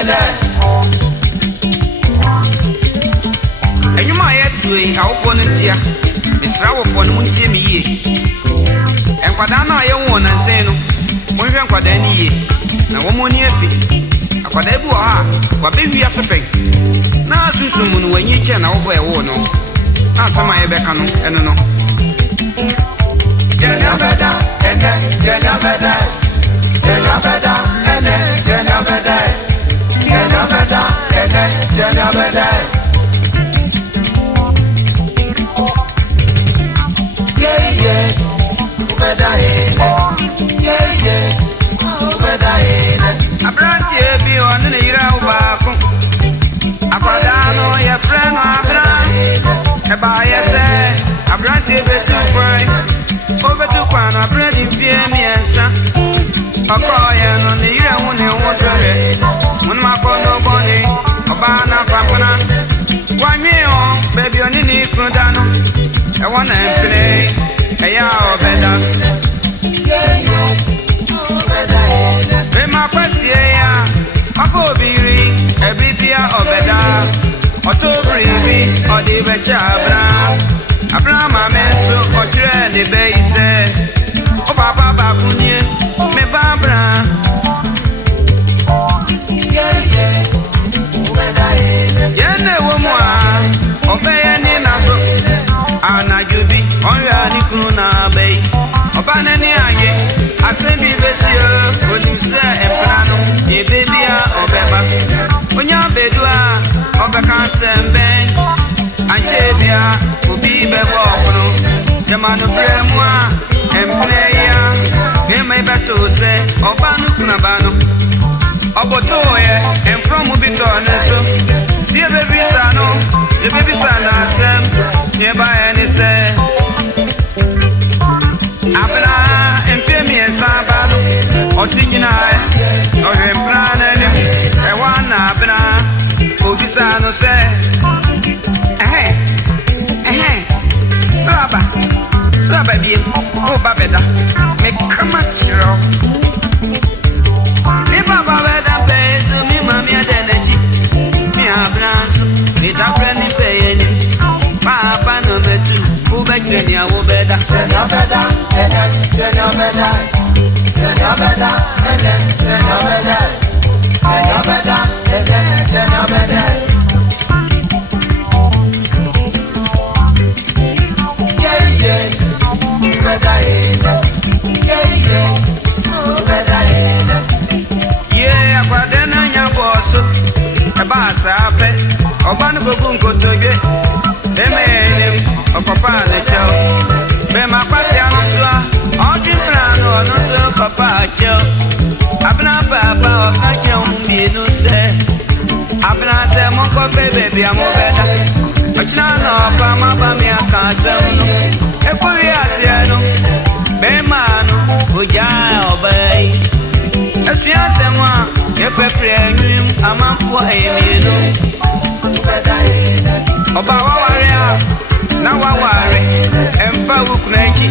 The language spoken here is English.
And you might have to a volunteer, Miss Row for the Muntie. And what I know I want and say no, when you got any year. Now, one more near feet. I got a boy, what baby are supping. Now, soon when you can over a war, no. Now, some I have a and no. Jenabeda, and then Jenabeda, Jenabeda, and then Jenabeda, Jenabeda, and then Jenabeda. Yeah, yeah, Ubeda, yeah, yeah, Ubeda. I brought you be on the Iraqum. I brought down your friend, I buy a say, I brought you to pray. Over to Pana, bready, fear me, and son. A coin on the year when you was a when my phone nobody, a banana, Pampana. Why me on, baby, on the Nicodano? I want to play a yard better. My question, a phobia, a bibia or better, or to breathe, or the vegabra. Abraham, so or the base. Oh, Papa Babunia, me Barbara. Yeah, woman, obey any nazo. Anna Judy, on your Nicuna Bay. Obanani, I send you this year, producer and plano, ye baby or Beba. When you're bedua, or the cancer bank. Anjebia, Ubi Bebo, Jamano Bremois, and Playa, Game Bato say, Obano Kunabano, Obotoe, and from Ubitoneso, see a baby sano, the baby sana, Sam, nearby any say. Abra and Femi and Sabano, or Tigina, or Rembran and one Abra, Ubisano say. Saba bien, oh babeda, me come at you. Me baba beda beza, me mami energy. Me abranzo, me da brand paying. Papa number 2, who back to me, I will beda. Jenabeda, and then Jenabeda, Jenabeda, and then Jenabeda, Jenabeda, and then Jenabeda. Yeah, but then I am boss. A bass, I bet. Or Banco Bunko to get. They made him a papa, the joke. Bema Pasiano, all the plan or not so papa joke. Abna Papa, I can't be no say. Abna say, Monco baby, I'm better. But now, no, Pama, me, I can't say. If we are saying, Bemano, Uja, obey. As you are someone, if I pray him, I'm a poor enemy. Oba warrior, now I worry, and Pawu Cranky.